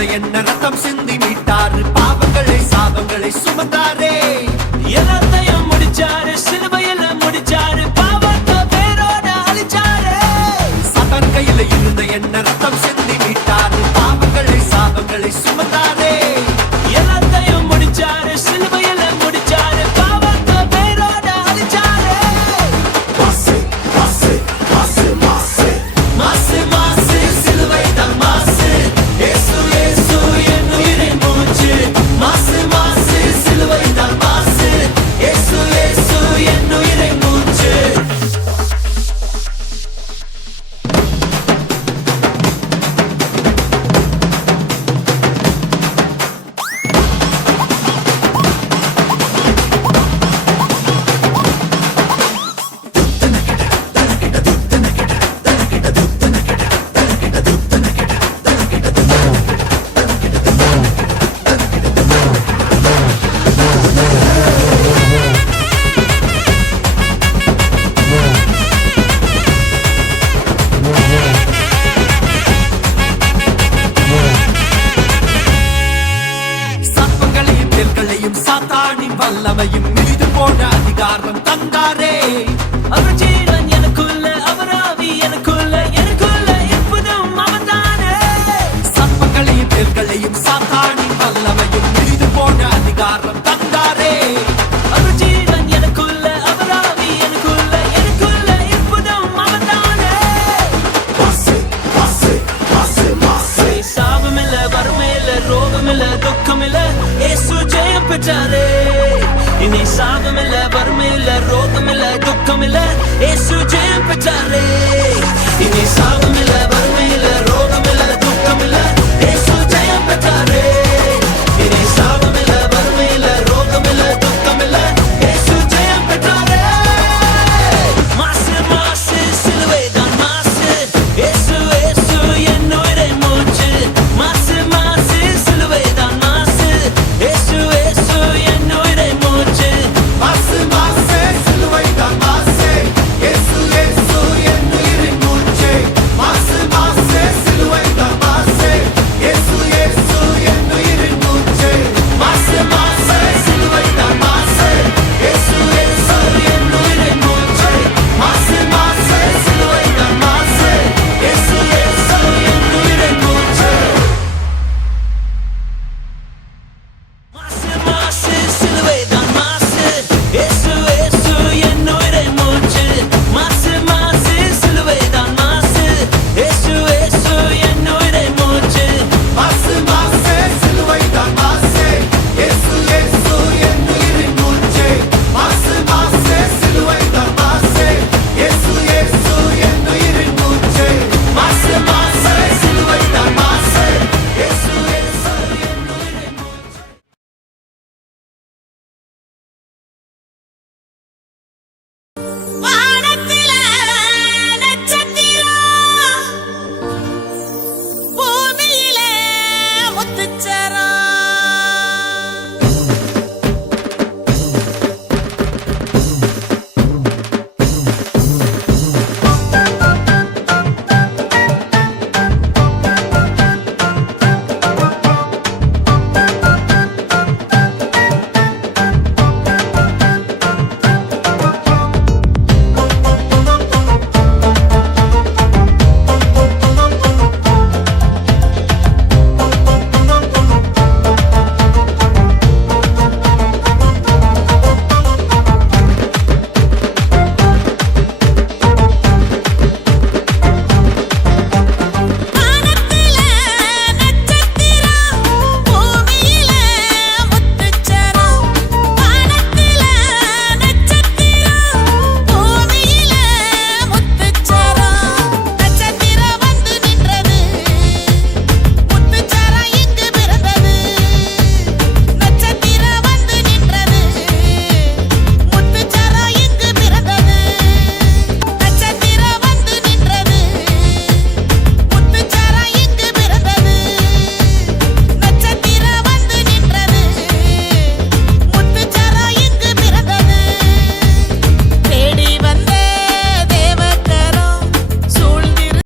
இருந்த என்ன ரத்தம் சிந்தி மீட்டாரு பாவங்களை சாபங்களை சுமந்தாரே எல்லாத்தையும் முடிச்சாரு சிலுவையில முடிச்சாரு பாவத்தை பேரோட அழிச்சாரு சாத்தான் கையில இருந்த என்ன ரத்தம் சிந்தி மீட்டாரு பாவங்களை சாபங்களை சுமந்தாரே எல்லாத்தையும் முடிச்சாரு சிலுவையில முடிச்சாரு பாவத்தை பேரோட அழிச்சாரு மாசு மாசு மாசு மாசு மாசு மாசு சிலுவை தான் மாசு இயேசு இயேசு என் உயிரின் மூச்சு மாசு மாசு சிலுவை தான் மாசு இயேசு இயேசு என் உயிரின் மூச்சு சர்ப்பங்களையும் தேள்களையும் சாத்தானின் வல்லமையும் மிதித்து போன அதிகாரம் தந்தாரே அவர் ஜீவன் எனக்குள்ள அவர் ஆவி எனக்குள்ள எனக்குள்ள எப்போதும் அவர்தானே சர்ப்பங்களையும் தேள்களையும் சாத்தானின் வல்லமையும் மிதித்து போன அதிகாரம் தந்தாரே அவர் ஜீவன் எனக்குள்ள அவர் ஆவி எனக்குள்ள எனக்குள்ள எப்போதும் அவர்தானே மாசு மாசு மாசு மாசு சாபமில்ல வறுமையில்ல ரோகமில்ல துக்கமில்ல இயேசு ஜெயம் பெற்றாரே இனி சாபமில்ல வறுமையில்ல ரோகமில்ல துக்கமில்ல இயேசு ஜெயம் பெற்றாரே இனி சாபமில்ல